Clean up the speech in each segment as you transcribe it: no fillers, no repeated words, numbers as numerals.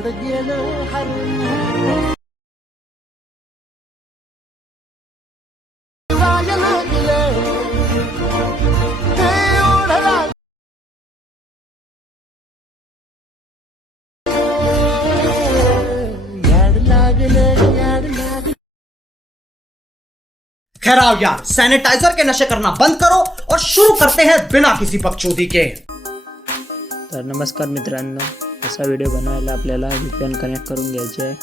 याड गेलं हरून जायला गेलं ते ओढला याड लागलं याड लागलं। खैर आओ यार, सैनिटाइजर के नशे करना बंद करो और शुरू करते हैं बिना किसी बकचोदी के। तर नमस्कार मित्रांनो, असा व्हिडिओ बनवायला आपल्याला VPN कनेक्ट करून घ्यायचे आहे।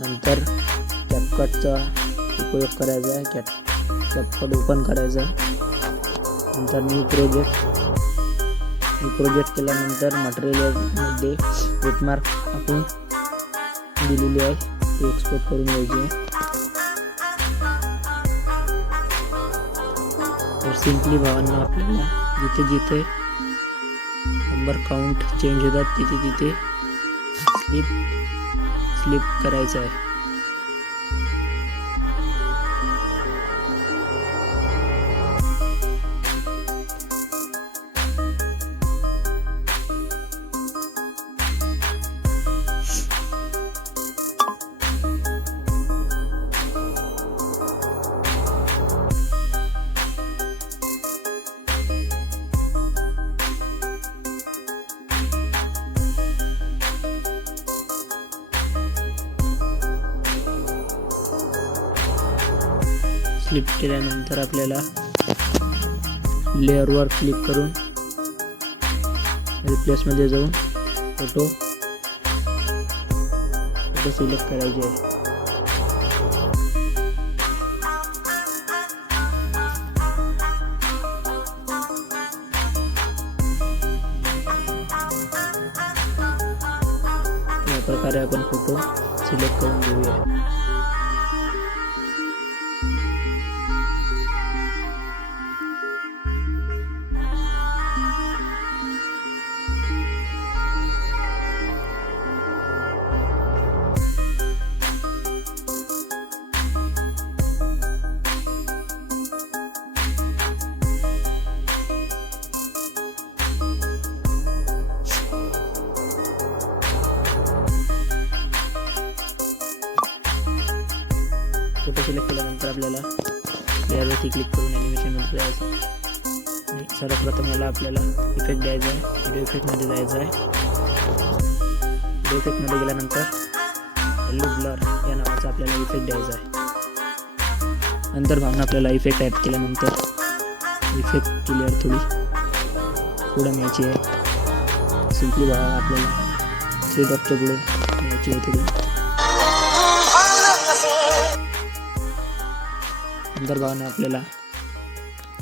नंतर कॅपकटचा उपयोग करायचा आहे। कॅपकट ओपन करायचा आहे। नंतर न्यू प्रोजेक्ट केल्यानंतर मटेरियलमध्ये वेटमार्क आपण दिलेली आहे ते एक्सपोर्ट करून घ्यायची। तर सिंपली भावांना आपल्याला जिथे जिथे नंबर काउंट चेंज होतात तिथे तिथे स्लिप करायचं आहे। फ्लिप केल्यानंतर आपल्याला लेअरवर क्लिक करून रिप्लेसमध्ये जाऊन फोटो सिलेक्ट करायचे आहे। या प्रकारे आपण फोटो सिलेक्ट करून घेऊया। फोटो सिलेक्ट केल्यानंतर आपल्याला लेअरवरती क्लिक करून ॲनिमेशनमध्ये जायचं आणि सर्वप्रथम याला आपल्याला इफेक्ट द्यायचा आहे। व्हिडिओ इफेक्टमध्ये जायचं आहे। व्हिडिओ इफेक्टमध्ये गेल्यानंतर येलो ब्लर या नावाचा आपल्याला इफेक्ट द्यायचा आहे। नंतर भावना आपल्याला इफेक्ट ॲड केल्यानंतर इफेक्टची लेअर थोडी पुढे न्यायची आहे। सिम्पली भावा आपल्याला 3 डॉटच्या पुढे न्यायची आहे थोडी। नंतर भावना आपल्याला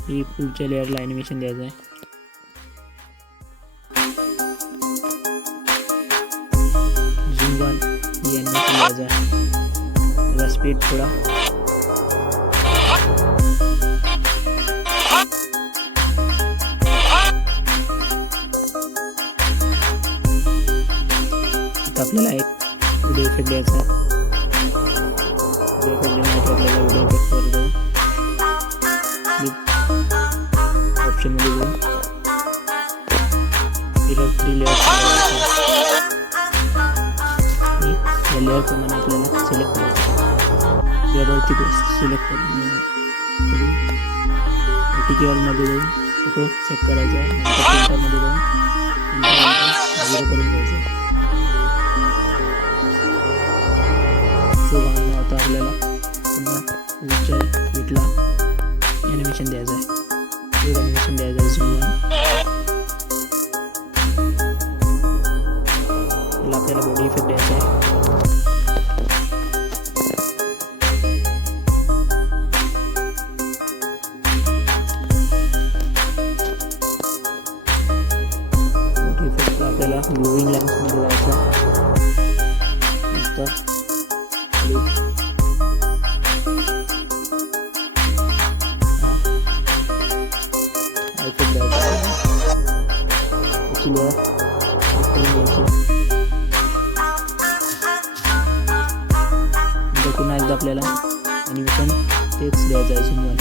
ही पुढच्या लेअरला ॲनिमेशन द्यायचं आहे। झूम 1 ही ॲनिमेशन द्यायचं आहे। त्याला स्पीड थोडा आता आपल्याला एक व्हिडिओ इफेक्ट द्यायचा आहे। व्हिडिओ इफेक्ट देण्यासाठी आपल्याला व्हिडिओ इफेक्टवर जाऊन ऑप्शनमध्ये जाऊन मिरर 3 लेअर या लेअरप्रमाणे आपल्याला सिलेक्ट करायचं। लेअरवरती सिलेक्ट करून टिकीवरमध्ये जाऊन फोटो चेक करायचा आहे। नंतर प्रिंटरमध्ये जाऊन 0 करून घ्यायचं आहे। आता आपल्याला पुन्हा पुढच्या बीटला ॲनिमेशन द्यायचं आहे। ॲनिमेशन द्यायचं आहे झूम 1। त्याला आपल्याला बॉडी इफेक्ट द्यायचा आहे। बॉडी इफेक्टला आपल्याला ग्लोविंग लाईन्समध्ये जायचं आहे। नंतर पुन्हा एकदा आपल्याला ॲनिमेशन तेच द्यायचं आहे झूम 1.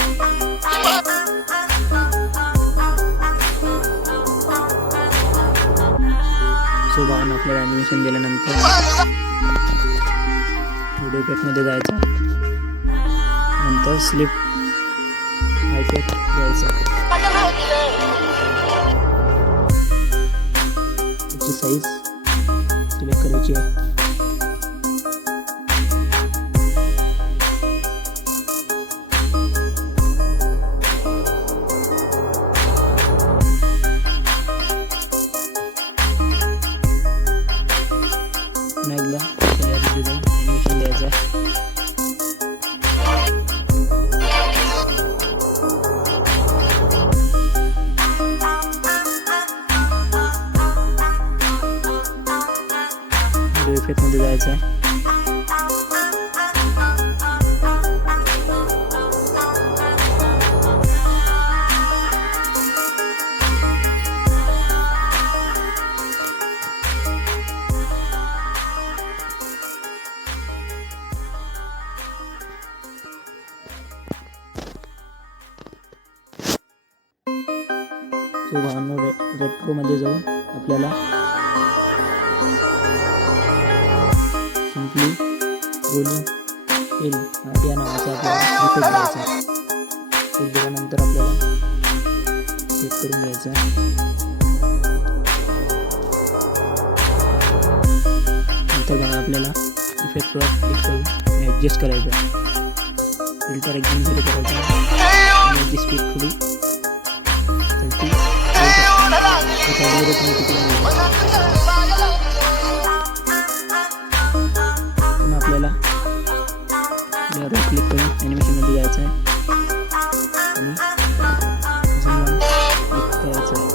सो भावांनो आपल्याला ॲनिमेशन दिल्यानंतर व्हिडिओ इफेक्टमध्ये जायचं, नंतर स्लिप हा इफेक्ट द्यायचा. त्याची साईज सिलेक्ट करायची आहे. पुन्हा एकदा ॲनिमेशन द्यायचं आहे. व्हिडिओ इफेक्टमध्ये जायचं आहे. सो भावांनो रेट्रोमध्ये जाऊन आपल्याला सिम्पली रोलिंग हिल या नावाचा आपल्याला इफेक्ट द्यायचा आहे. इफेक्ट दिल्यानंतर आपल्याला सेट करून घ्यायचं आहे. नंतर बघा आपल्याला इफेक्टवर क्लिक करून ॲडजस्ट करायचं आहे. फिल्टर एकदम 0 करायचं आहे आणि याची स्पीड थोडी 30 पुन्हा आपल्याला लेअरवर क्लिक करून ॲनिमेशनमध्ये जायचं आहे आणि झूम 1 क्लिक करायचं आहे.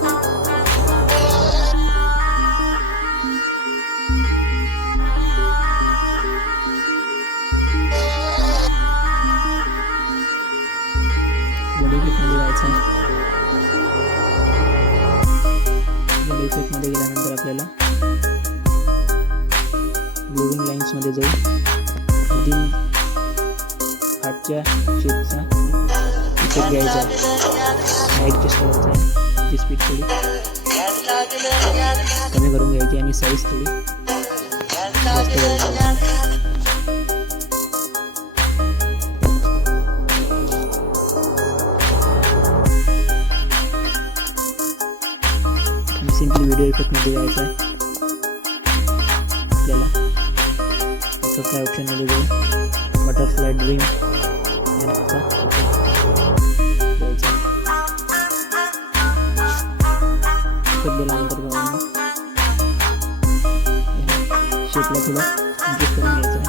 बॉडी इफेक्टमध्ये जायचं आहे. बॉडी इफेक्टमध्ये गेल्यानंतर आपल्याला ग्लोविंग लाईन्समध्ये जाऊन दिल हार्टच्या शेपचा इफेक्ट द्यायचा आहे. ॲडजस्ट करायचा आहे. त्याची स्पीड थोडी कमी करून घ्यायची आणि साईज थोडी जास्त करून घ्यायची. सिम्पली व्हिडिओ इफेक्टमध्ये जायचं आहे. आपल्याला बटरफ्लाय ऑप्शनमध्ये जाऊन बटरफ्लाय ड्रीम या नावाचा द्यायचा. इफेक्ट दिल्यानंतर बघा शेपला थोडं इंक्रीज करून घ्यायचं आहे.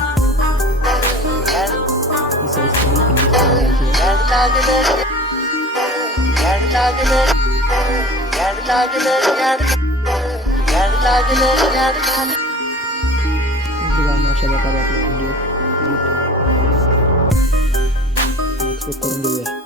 ही साईज थोडी इंक्रीज करून घ्यायची आहे. अशा प्रकारे आपला व्हिडिओ एक्सपोर्ट करून देऊया.